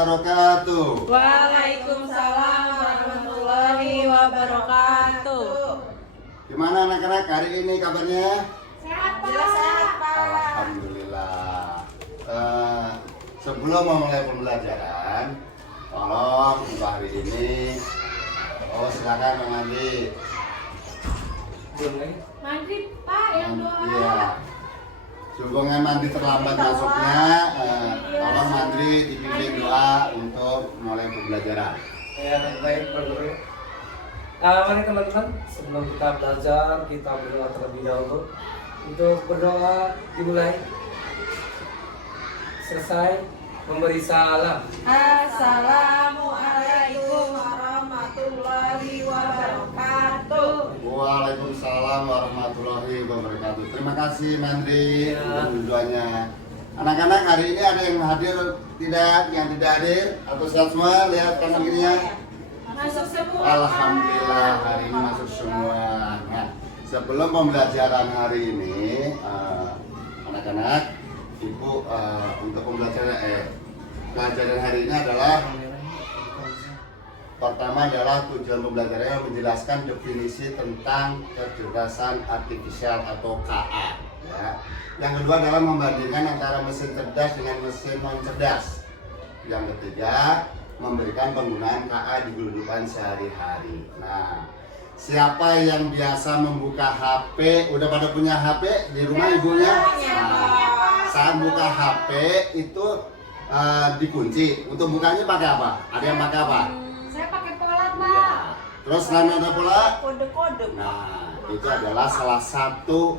wabarakatuh. Waalaikumsalam warahmatullahi wabarakatuh. Gimana anak-anak hari ini kabarnya? Sehat Pak. Alhamdulillah. Sebelum memulai pembelajaran, tolong untuk hari ini, silakan Bang Andi. Mandi Pak yang doa. Iya. Hubungan mandi terlambat masuknya, tolong Mandri dipimpin doa untuk mulai pembelajaran. Ya, baik Pak Guru. Mari teman-teman, sebelum kita belajar, kita berdoa terlebih dahulu. Untuk berdoa dimulai. Selesai memberi salam. Assalamualaikum warahmatullahi wabarakatuh. Waalaikumsalam warahmatullahi wabarakatuh. Terima kasih Mandri Ya. untuk doanya. Anak-anak hari ini ada yang hadir tidak, yang tidak hadir atau sehat semua? Lihat kanan kirinya. Masuk semua. Alhamdulillah hari ini masuk semua. Nah, sebelum pembelajaran hari ini, anak-anak, ibu untuk pelajaran hari ini adalah pertama adalah tujuan pembelajarannya menjelaskan definisi tentang kecerdasan artifisial atau KA. Ya. Yang kedua adalah membandingkan antara mesin cerdas dengan mesin non cerdas. Yang ketiga memberikan penggunaan KA di kehidupan sehari-hari. Nah, siapa yang biasa membuka HP? Udah pada punya HP di rumah ibunya? Nah, saat buka HP itu dikunci. Untuk bukanya pakai apa? Ada yang pakai apa? Saya pakai pola Pak. Ya. Terus selain ada pola? Kode-kode. Nah, itu adalah salah satu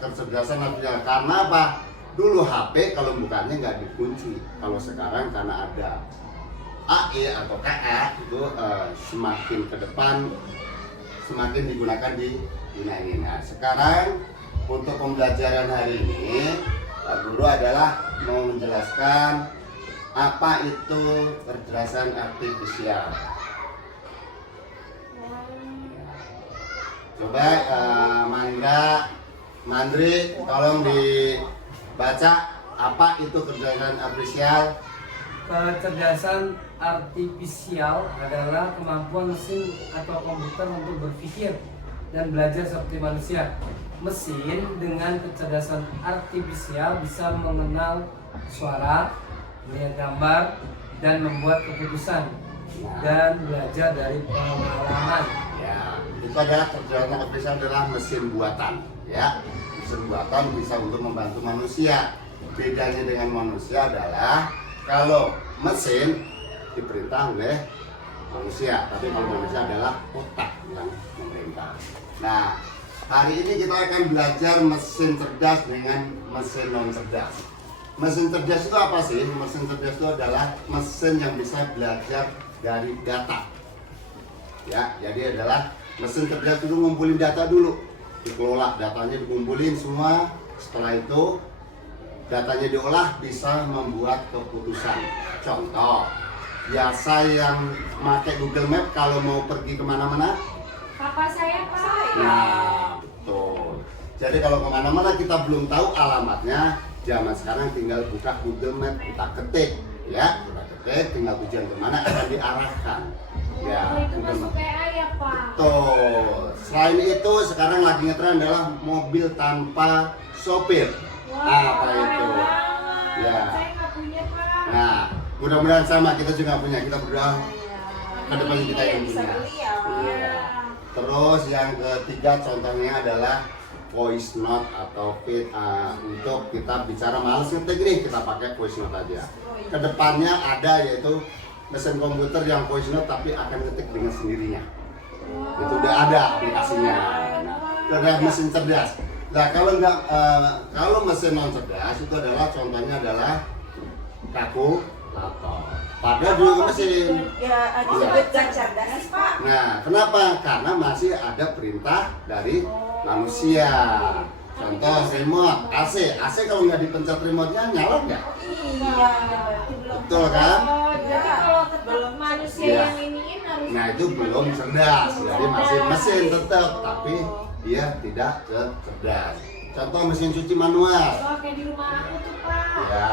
kecerdasan artifisial. Karena apa? Dulu HP kalau bukanya nggak dikunci. Kalau sekarang karena ada AE atau KA itu semakin ke depan semakin digunakan di dunia ini. Nah, sekarang untuk pembelajaran hari ini Pak Guru adalah mau menjelaskan apa itu kecerdasan artifisial. Coba Mandri tolong dibaca apa itu kecerdasan artifisial. Kecerdasan artifisial adalah kemampuan mesin atau komputer untuk berpikir dan belajar seperti manusia. Mesin dengan kecerdasan artifisial bisa mengenal suara, melihat gambar, dan membuat keputusan dan belajar dari pengalaman. Ya, itu adalah kecerdasan artifisial adalah mesin buatan. Ya, mesin buatan bisa untuk membantu manusia. Bedanya dengan manusia adalah kalau mesin diperintah oleh manusia, tapi kalau manusia adalah otak yang memerintah. Nah, hari ini kita akan belajar mesin cerdas dengan mesin non cerdas. Mesin cerdas itu apa sih? Mesin cerdas itu adalah mesin yang bisa belajar dari data. Ya, jadi adalah mesin cerdas itu ngumpulin data dulu, dikelola datanya, dikumpulin semua. Setelah itu datanya diolah, bisa membuat keputusan. Contoh, biasa yang pakai Google Map kalau mau pergi kemana-mana. Papa saya Pak. Nah, betul. Jadi kalau kemana-mana kita belum tahu alamatnya, zaman sekarang tinggal buka Google Map, kita ketik, ya, kita ketik, tinggal tujuan kemana akan diarahkan. Ya, itu masuk PA ya Pak. betul. Selain itu, sekarang lagi ngetren adalah mobil tanpa sopir. Apa itu? Ya. Saya nggak punya Pak. Nah, mudah-mudahan sama, kita juga punya. Kita berdoa ke depan kita yang Bisa punya. beli ya. Iya. Terus yang ketiga contohnya adalah voice note atau feed untuk kita bicara males ngetik nih, kita pakai voice note aja. Kedepannya ada yaitu mesin komputer yang voice note tapi akan ngetik dengan sendirinya. Itu udah ada aplikasinya. Nah, itu adalah mesin cerdas. Nah, kalau enggak kalau mesin non cerdas itu adalah contohnya adalah kalkulator. Padahal juga mesin. Ya, disebut cerdas Pak. Nah, kenapa? Karena masih ada perintah dari manusia. Contoh remote AC. AC kalau nggak dipencet remote-nya nyala nggak? Iya. Betul kan? Oh, jadi kalau tetap manusia Iya. yang iniin harus. Nah, itu belum cerdas. Jadi masih mesin tetap, tapi dia tidak cerdas. Contoh mesin cuci manual. Oh, kayak di rumah aku tuh Pak. Ya,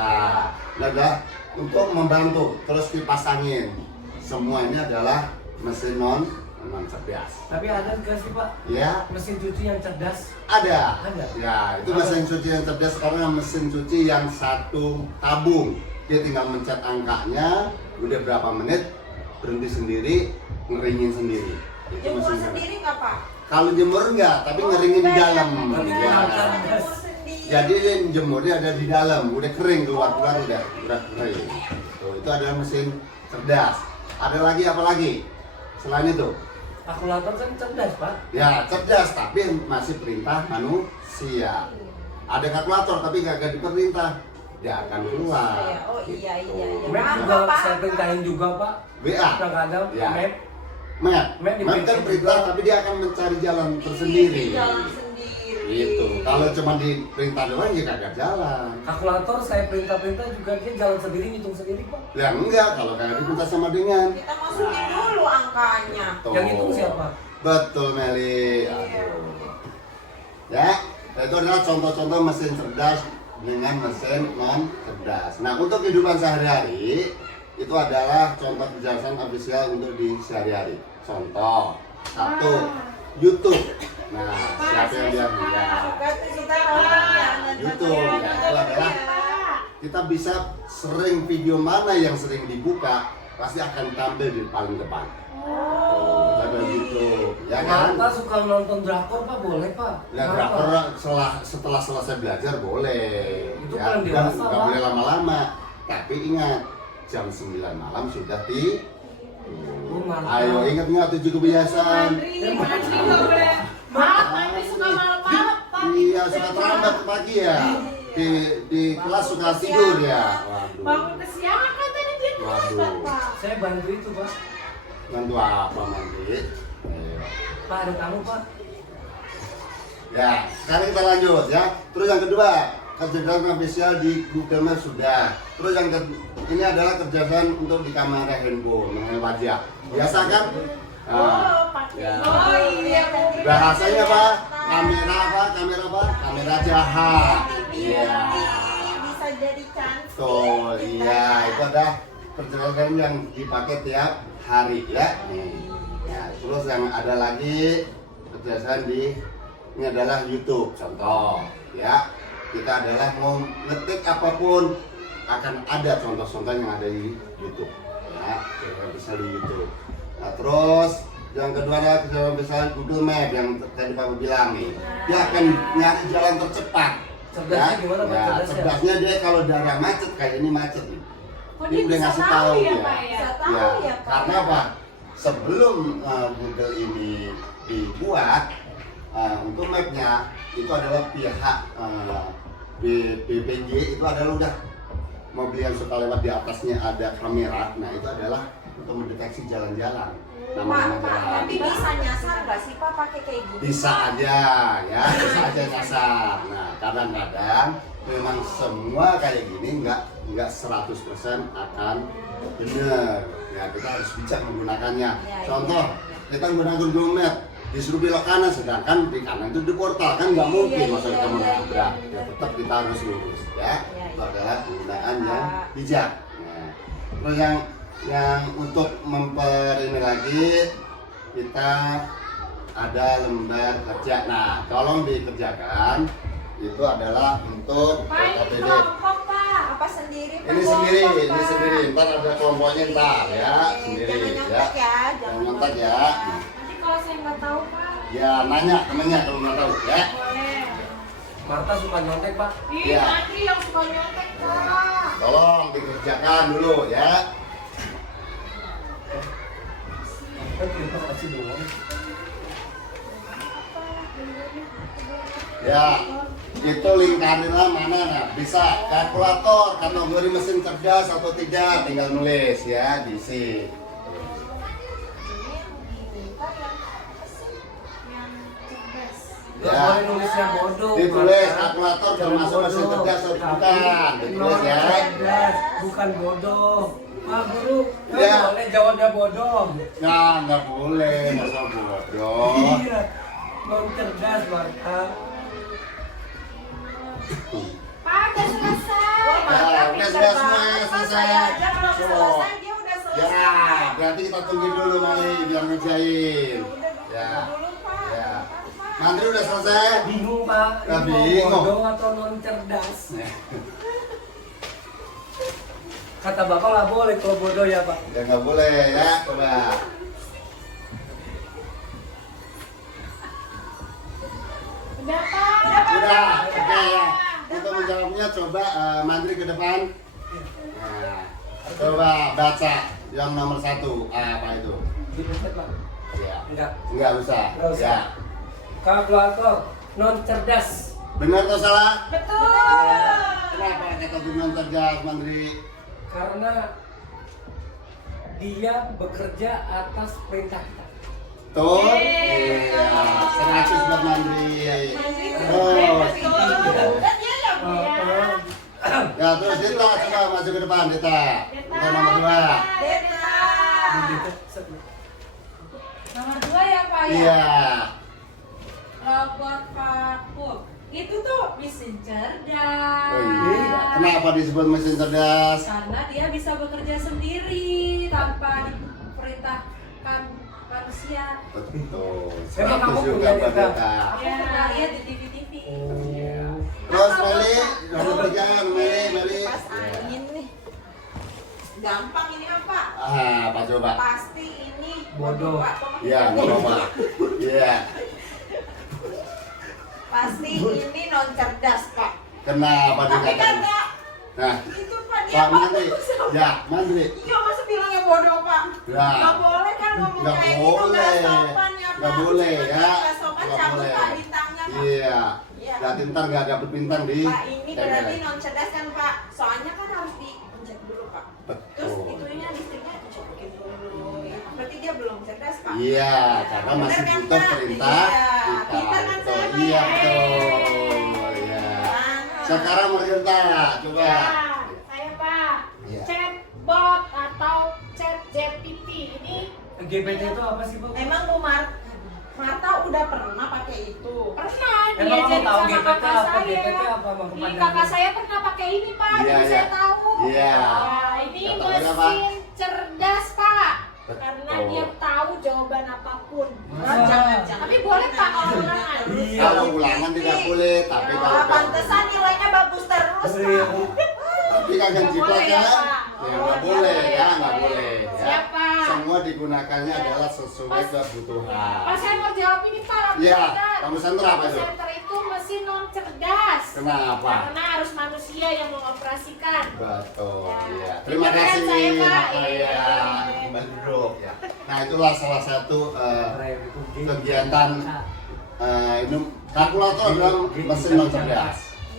nah, untuk membantu, terus kipas angin. Semua ini adalah mesin non cerdas. Tapi ada nggak sih Pak Ya, mesin cuci yang cerdas? ada. Ada? Ya, itu mesin cuci yang cerdas karena mesin cuci yang satu tabung. Dia tinggal mencet angkanya, udah berapa menit berhenti sendiri, ngeringin sendiri. Itu Jemur mesin cerdas. sendiri nggak Pak? Kalau jemur enggak, tapi ngeringin di dalam. Berarti Ya. kurang Jemur cerdas. sendiri. Jadi jemurnya ada di dalam, udah kering keluar udah kering. Tuh, itu adalah mesin cerdas. Ada lagi apa lagi? Selain itu? Kalkulator kan cerdas Pak. Ya cerdas, tapi masih perintah manusia. Ada kalkulator tapi gak diperintah, dia akan keluar. Oh iya Gitu. iya iya. Map Maaf, juga Pak. saya perintahin juga Pak. WA. Kadang-kadang Ya. map. Map Map kan diperintah perintah juga. tapi dia akan mencari jalan tersendiri. Jalan sendiri. Gitu. Kalau cuma diperintah doang ya kagak jalan. Kalkulator saya perintah-perintah juga dia jalan sendiri, ngitung sendiri Pak. Ya enggak, kalau kagak diperintah sama dengan. Kita masukin dulu angkanya. Tuh. Yang ngitung siapa? Betul Meli. Aduh. Ya, itu adalah contoh-contoh mesin cerdas dengan mesin non cerdas. Nah, untuk kehidupan sehari-hari itu adalah contoh kecerdasan ofisial untuk di sehari-hari. Contoh, satu, YouTube. Nah, siapa yang dia lihat? Suka tuh kita orangnya. YouTube, ya, itu adalah kita bisa sering video mana yang sering dibuka pasti akan tampil di paling depan. Oh. Ada YouTube, ya kan? Marta suka nonton drakor Pak, boleh Pak? Ya Kenapa? drakor setelah selesai belajar boleh. Itu Ya, kan dan dewasa, nggak Pak. boleh lama-lama. Tapi ingat, jam 9 malam sudah di. Marta. Ayo ingat 7 kebiasaan. Mandri nggak boleh. Maaf, Mandri suka malam-malam Pak. Iya, suka terlambat pagi ya. Di kelas suka tidur ya. Bangun Waduh. kesiangan kan tadi dia terlambat Waduh. Pak. Saya bantu itu Pak. Bantu apa Mandri? Ayo. Pak ada tamu Pak. Ya, sekarang kita lanjut ya. Terus yang kedua, kecerdasan official di Google Maps sudah. Terus yang ini adalah kecerdasan untuk di kamera handphone, mengenai wajah. Biasa kan? Nah, Oh, pakai. ya. Oh iya. Bahasanya apa? Kamera apa? Kamera apa? Kamera jahat. Iya. Iya. Bisa jadi cantik. Tuh, iya, itu ada kecerdasan yang dipakai tiap hari ya. Nih. Ya, terus yang ada lagi kecerdasan di ini adalah YouTube contoh ya. Kita adalah mau ngetik apapun akan ada contoh-contoh yang ada di YouTube ya, kita bisa di YouTube. Nah, terus yang kedua adalah kecerdasan bisa Google Map yang tadi Pak bilang nih, dia akan nyari jalan tercepat. Cerdasnya gimana, Pak? Ya, Cerdasnya? cerdasnya dia kalau daerah macet kayak ini macet nih. Oh, Ini dia udah bisa ngasih tahu tahu ya, ya. Pak, ya? Bisa tahu ya, Pak. Karena apa? Sebelum Google ini dibuat untuk mapnya itu adalah pihak BPJ itu adalah udah mobil yang suka lewat di atasnya ada kamera. Nah itu adalah untuk mendeteksi jalan-jalan. Nama-nama Pak, jalan. tapi bisa nyasar nggak sih Pak pakai kayak gini? Bisa aja ya, bisa aja nyasar. Nah kadang-kadang memang semua kayak gini nggak 100% akan benar. Ya kita harus bijak menggunakannya. Ya, Contoh kita menggunakan Google Map disuruh belok kanan, sedangkan di kanan itu di portal kan nggak mungkin Iya, masa iya, kita iya, menabrak. iya, Ya tetap kita harus lurus ya. Iya, Itu iya. adalah penggunaan yang Pak. bijak. Nah, terus yang untuk ini lagi kita ada lembar kerja. Nah, tolong dikerjakan. Itu adalah untuk Pak, ini OTPD. kelompok Pak. Apa sendiri Pak? Ini sendiri, Kelompok, ini Pak. sendiri. Ntar ada kelompoknya ntar ya, Oke, sendiri Jangan ya. nyontek ya. Jangan nyontek ya. Nanti kalau saya nggak tahu Pak. Ya nanya temennya kalau nggak tahu ya. Boleh. Marta suka nyontek Pak. Ih, Iya. nanti yang suka nyontek Pak. Tolong dikerjakan dulu ya. Kan kita kasih doang. Ya, itu lingkarinlah mana nah. Bisa kalkulator, kategori mesin cerdas atau tidak, tinggal nulis ya, diisi. Nggak Ya. boleh nulisnya bodoh. Ditulis Marta. kalkulator Jangan termasuk mesin bodoh. cerdas atau Tapi bukan, ditulis ya. cerdas, bukan bodoh. Pak Guru, nggak Ya. boleh jawabnya bodoh. Nah, nggak boleh, masa bodoh. Iya, non cerdas Marta. Pak, udah selesai. udah sudah semuanya selesai. Aja kalau Tuh. selesai dia udah selesai. Ya, berarti kita tungguin dulu Mali biar ngerjain. Ya. Dulu Pak. Ya. Mantri udah selesai? Bingung Pak. Ya, Ini mau bingung. bodoh atau non cerdas? Kata Bapak nggak boleh kalau bodoh ya Pak. Ya nggak boleh ya, coba. Udah Pak. Udah, oke ya. Untuk menjawabnya coba Mantri ke depan. Nah, coba baca yang nomor 1 apa itu? Gitu Pak. Ya. Enggak. Nggak usah. Nggak usah. Ya. Kalkulator non cerdas. Benar atau salah? Betul. Kenapa kata non cerdas, Mantri? Karena dia bekerja atas perintah kita. Tuh, iya, 100 buat Mantri. Betul. Kan dia yang Ya terus Dita coba masuk ke depan Dita. Dita nomor 2. Deta. Nomor 2 ya Pak ya. Iya. Robot vakum. Itu tuh mesin cerdas. Oh iya. Kenapa disebut mesin cerdas? Karena dia bisa bekerja sendiri tanpa diperintahkan manusia. Betul. Memang kamu 100 juga punya buat Dita. Dita. Ya, pernah lihat di TV-TV. Terus Meli, nomor 3 Meli. Pas angin nih. Gampang ini apa? Apa coba? Pasti ini Bodoh. Pak. Iya, coba. Iya. Pasti ini non cerdas Pak. Kenapa Tapi kan dikatakan? enggak. Nah, Itu Pak dia Pak Mantri. bagus. Ya, Mantri. Iya masa bilangnya bodoh Pak. Ya. Nggak boleh kan ngomong Nggak kayak gitu boleh. nggak sopan ya Pak. Nggak boleh ya. Nggak sopan Nggak cabut boleh. Pak bintangnya Pak. Iya. Iya. Berarti ntar nggak dapet bintang di Pak ini berarti TPS. non cerdas kan Pak. Soalnya kan harus dipencet dulu Pak. Terus Betul. itunya listriknya dicopokin dulu. Itu berarti dia belum cerdas Pak. Iya, karena Bener masih kan, butuh Pak? perintah Iya. kita. Pintar kan Betul. saya, Pak, Iya, ya? betul. Iya. Sekarang Margarita, coba. Ya, saya Pak. Iya. Chatbot atau chat GPT ini GPT itu apa sih Pak? Emang Bu Marta udah pernah pakai itu? pernah dia Emang kamu jadi tahu sama GPT kakak apa? saya. GPT apa Bang? Ih, kakak saya pernah pakai ini Pak, Iya, jadi iya. saya tahu. Iya. Nah, ini Kata-kata apa? mesin cerdas Pak. Betul. Karena dia tahu jawaban apapun. Jangan. Tapi boleh Pak kalau ulangan. Iya. Kalau ulangan tidak boleh, tapi Ya, kalau pantesan nilainya bagus terus Iya. Pak. tapi kagak Nggak jiplak boleh ya. ya, Pak. Ya Oh, nggak nggak boleh boleh, ya, nggak nggak boleh. boleh. ya. Siap, Pak. Semua digunakannya Ya. adalah sesuai Pas- kebutuhan. Pak saya mau jawab ini Pak. lampu Iya, center. lampu center apa Lampu itu? center itu mesin non cerdas. Kenapa? Karena harus manusia yang mengoperasikan. Betul, Ya. ya. Terima Itu kasih. keren saya, Pak. Ya, Iya. kembali duduk ya. Nah, itulah salah satu kegiatan ini kalkulator adalah mesin non cerdas.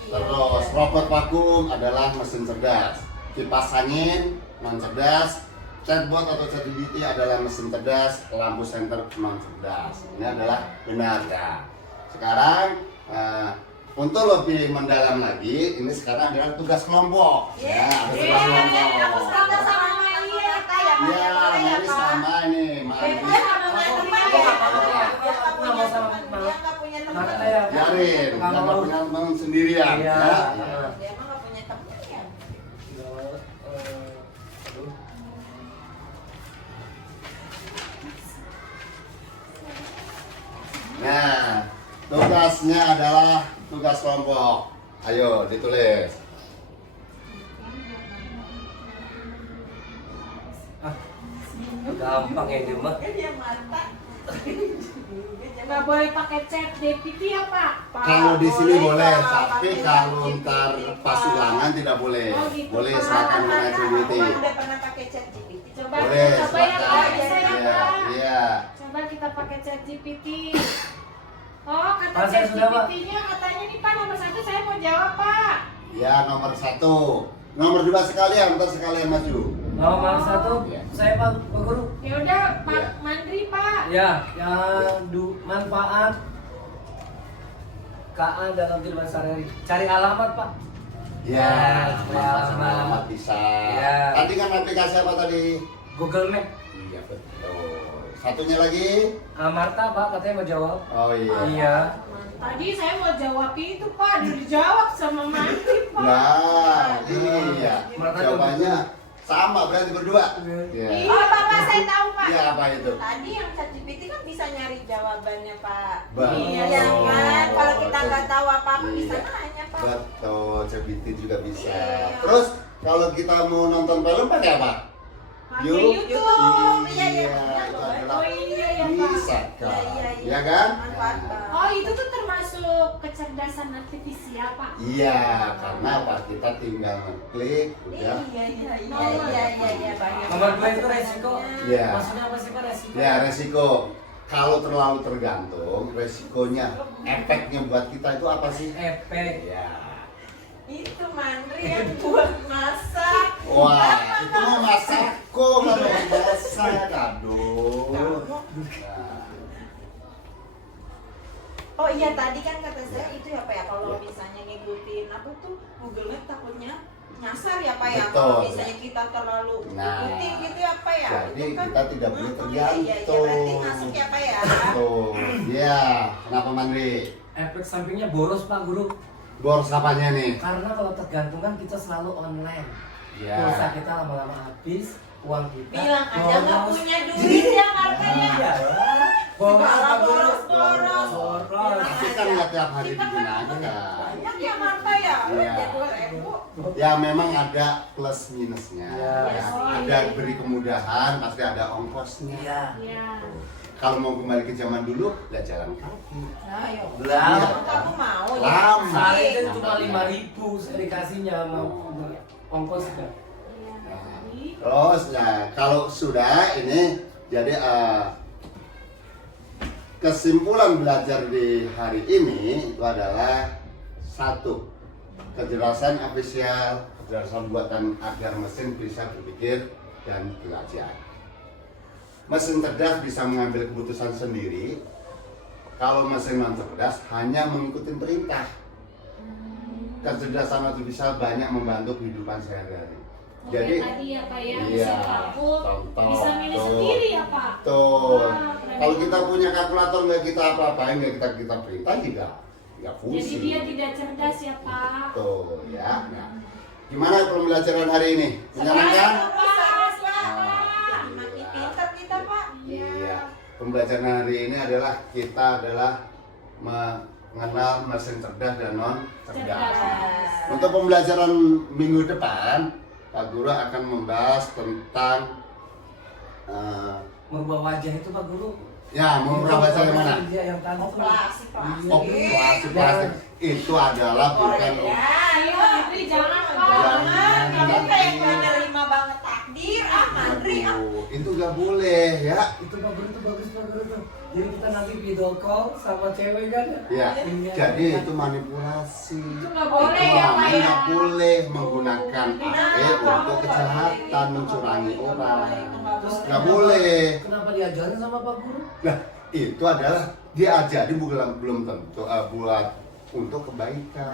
Terus robot vakum adalah mesin cerdas. Kipas angin non cerdas. Chatbot atau ChatGPT adalah mesin cerdas. Lampu senter non cerdas. Ini adalah benar ya. Sekarang untuk lebih mendalam lagi, ini sekarang adalah tugas kelompok. Ya, ada tugas kelompok. Aku sekarang sama Meli ya Kak ya. Ya, Boleh ya, ini Pak? sama ini, Mantri. Dia sama teman ya. Aku Dia nggak nggak mau sama punya teman. teman. Dia nggak punya teman. Marta ya. Biarin, Nggak jangan mau. punya teman sendirian. Iya. Ya. Dia emang nggak punya teman ya. Aduh. Nah, tugasnya adalah tugas kelompok. Ayo ditulis. Gampang ya dia mah. Dia mata. Nggak boleh pakai chat GPT ya Pak? Kalau di sini boleh, kalau tapi pakai kalau ChatGPT, ntar pas Pak. ulangan tidak boleh. Oh, gitu, Boleh Pak. silakan dengan ChatGPT. Aku udah pernah pakai chat GPT. Coba Boleh, coba ya Pak, silakan. bisa ya Iya, Pak. iya. Coba kita pakai chat GPT. Oh, kata Pak, saya chat sudah, Pak. GPT-nya katanya nih Pak nomor 1 saya mau jawab Pak. Ya, nomor 1. Nomor 2 sekalian, ntar sekalian maju. Nomor 1 Iya. saya Pak Guru. Ya udah Pak Iya. Mandri Pak. Ya, yang manfaat KA dalam kehidupan sehari-hari. Cari alamat Pak. Ya, Ya, sama alamat bisa. Ya. Tadi kan aplikasi apa tadi? Google Map. Iya, betul. Satunya lagi? Marta Pak katanya mau jawab. Oh iya. Iya. Tadi saya mau jawab itu Pak, dijawab sama Mantri Pak. Nah, iya. Jawabannya sama berarti berdua. Iya. Oh Bapak, saya tahu Pak. Iya, apa itu? Tadi yang ChatGPT kan bisa nyari jawabannya Pak. Betul. Iya kan, kalau kita nggak tahu apa-apa bisa Iya. nanya Pak. Betul, ChatGPT juga bisa. Iya. Terus kalau kita mau nonton film pakai apa? Pakai YouTube. YouTube. Iya, iya. Itu adalah Oh iya ya Pak. bisa kan? Iya. Iya kan? Manfaat Nah, Pak. Oh itu tuh termasuk kecerdasan artifisial Pak. iya, karena apa? Kita tinggal ngeklik, udah. Iya banyak. Nomor 2 itu resiko. Iya. Maksudnya apa sih Pak resiko? Ya, resiko. Kalau terlalu tergantung, resikonya, efeknya buat kita itu apa sih? Efek. Ya. Itu Mandri yang buat masak. Wah, itu mah masako kalau masak, aduh. Nah, Oh iya tadi kan kata saya itu ya Pak ya, kalau misalnya ngikutin apa tuh Google Map takutnya nyasar ya Pak ya. Betul. Kalau misalnya kita terlalu Nah, ngikutin gitu ya Pak ya. jadi Itu kan, kita tidak boleh oh, iya, iya, tergantung. berarti masuk ya Pak ya. Tuh, ya. Kenapa Mandri? Efek sampingnya boros Pak Guru. Boros apanya nih? Karena kalau tergantung kan kita selalu online. Ya. Pulsa kita lama-lama habis, uang kita. Bilang aja nggak boros. punya duit ya Martanya. Iya. Segala Pak Guru. boros-boros. Boros. Tapi kan nggak tiap hari digunakan. Banyak ya Marta ya. Iya. Ya 2.000. Ya memang ada plus minusnya. Ya. Ya, ada beri kemudahan, pasti ada ongkosnya. Iya. Iya. Kalau mau kembali ke zaman dulu, ya jalan kaki. Nah, yuk. Belum. Kamu mau ya? Lama. Saya kan cuma 5.000 saya dikasihnya mau ongkos kan. Iya. Jadi Terus, ya kalau sudah ini, jadi kesimpulan belajar di hari ini itu adalah satu, kecerdasan artifisial, kecerdasan buatan agar mesin bisa berpikir dan belajar. Mesin cerdas bisa mengambil keputusan sendiri. Kalau mesin non cerdas hanya mengikuti perintah. Kecerdasan artifisial banyak membantu kehidupan sehari-hari. Jadi, kayak tadi ya Pak ya, iya, mesin kalkul contoh, bisa milih tuh. sendiri ya Pak. Tuh, Wah, keren kalau banget. kita punya kalkulator nggak kita apa-apain, nggak kita perintah juga nggak Jadi fungsi. dia tidak cerdas ya Pak. Tuh, ya. Nah, gimana pembelajaran hari ini? Menyenangkan? Makin pintar kita Pak. Iya. Pembelajaran hari ini adalah kita mengenal mesin cerdas dan non cerdas. Cerdas. Untuk pembelajaran minggu depan, Pak Guru akan membahas tentang Merubah wajah itu Pak Guru. ya memperbaca yang mana? Iya, yang tadi tuh. Operasi plastik. Oh, plastik itu adalah bukan Ya, Ayo Mandri jangan Pak. jangan. Kamu kayak nggak nerima banget takdir. Mandri. Aduh, itu nggak boleh ya. Itu Pak Guru itu bagus Pak Guru tuh. Jadi kita nanti video call sama cewek kan? Ya, Ini jadi ada- itu manipulasi. Itu nggak boleh ya Pak Itu ya. nggak boleh menggunakan HP Nah, untuk kejahatan, mencurangi orang. Terus Nggak boleh. Kenapa diajarin sama Pak Guru? Nah, itu adalah diajari belum tentu buat untuk kebaikan.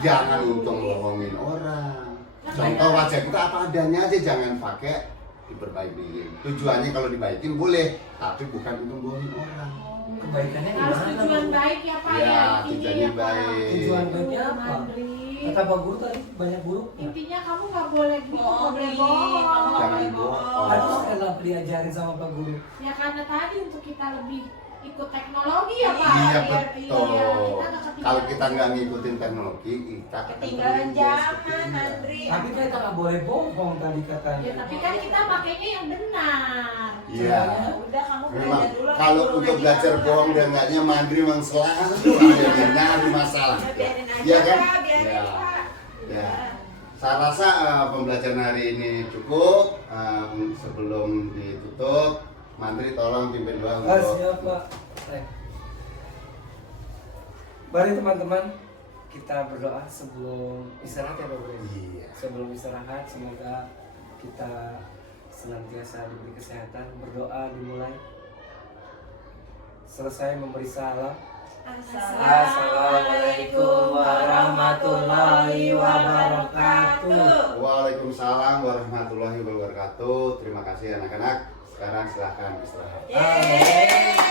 Jangan untuk bohongin orang. Contoh wajah kita apa adanya aja, jangan pakai diperbaikin. Tujuannya kalau dibaikin boleh, tapi bukan untuk bohongin orang. Kebaikannya Harus gimana? tujuan Bu? baik ya Pak Ya, ya. Intinya tujuannya ya, Pak. baik. Tujuan baiknya apa? Mandri. Kata Pak Guru tadi banyak buruk. Intinya kamu nggak boleh gitu, nggak boleh Bohongin. bohong. Jangan bohong. Harus kenapa diajarin sama Pak Guru? Ya karena tadi untuk kita lebih ikut teknologi ya Pak. Iya Biar betul. kita nggak ketinggalan. Kalau kita nggak ngikutin teknologi, kita akan ketinggalan terus zaman ketinggalan. Mandri. Tapi kita nggak boleh bohong tadi katanya. Ya tapi kan kita pakainya yang benar. Iya. Udah kamu Memang belajar dulu. kalau dulu untuk lagi belajar kamu bohong dan belajar. enggaknya Mandri memang selalu ada nyari masalah. Ya, biarin aja Iya kan? Pak, biarin Ya. Pak. Ya. Saya rasa pembelajaran hari ini cukup. Sebelum ditutup, Mandri tolong pimpin doa Ah, untuk siap Pak. Baik. Mari teman-teman kita berdoa sebelum istirahat ya Pak Guru. Iya. Sebelum istirahat semoga kita senantiasa diberi kesehatan. Berdoa dimulai. Selesai memberi salam. Assalamualaikum warahmatullahi wabarakatuh. Waalaikumsalam warahmatullahi wabarakatuh. Terima kasih anak-anak. Sekarang silahkan istirahat. Yeay.